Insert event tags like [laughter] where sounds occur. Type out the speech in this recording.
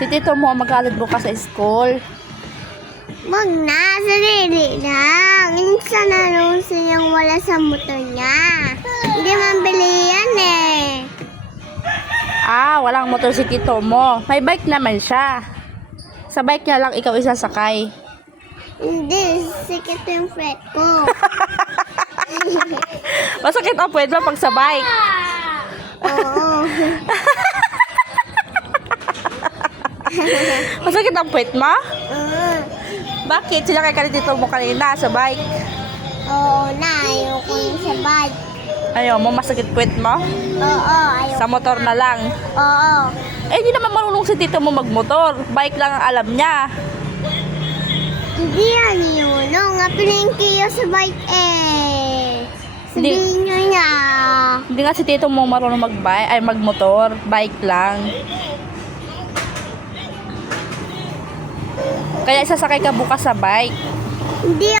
Si Tito mo magalit bukas sa school. Wag na, sarili lang. Minsan na lang siyang wala sa motor niya. Hindi man bili yan eh. Ah, walang motor si Tito mo. May bike naman siya. Sa bike niya lang ikaw isasakay. Hindi, sikit yung fret ko. [laughs] Masakit ang mo pag sa bike. Oo. [laughs] Masakit ang puwet mo? Oo. Bakit? Sinakay ka ni Tito mo kanina sa bike. Oo na, ayoko yung sa bike. Ayaw mo, masakit puwet mo? Oo, ayoko. Sa motor na lang. Oo. Eh, hindi naman marunong si Tito mo magmotor. Bike lang ang alam niya. Hindi yan yun. No, nga piningkiyo sa bike eh. Sabihin nyo niya. Hindi nga si Tito mo marunong magbike, ay magmotor. Bike lang. Kaya isasakay ka bukas sa bike. Hindi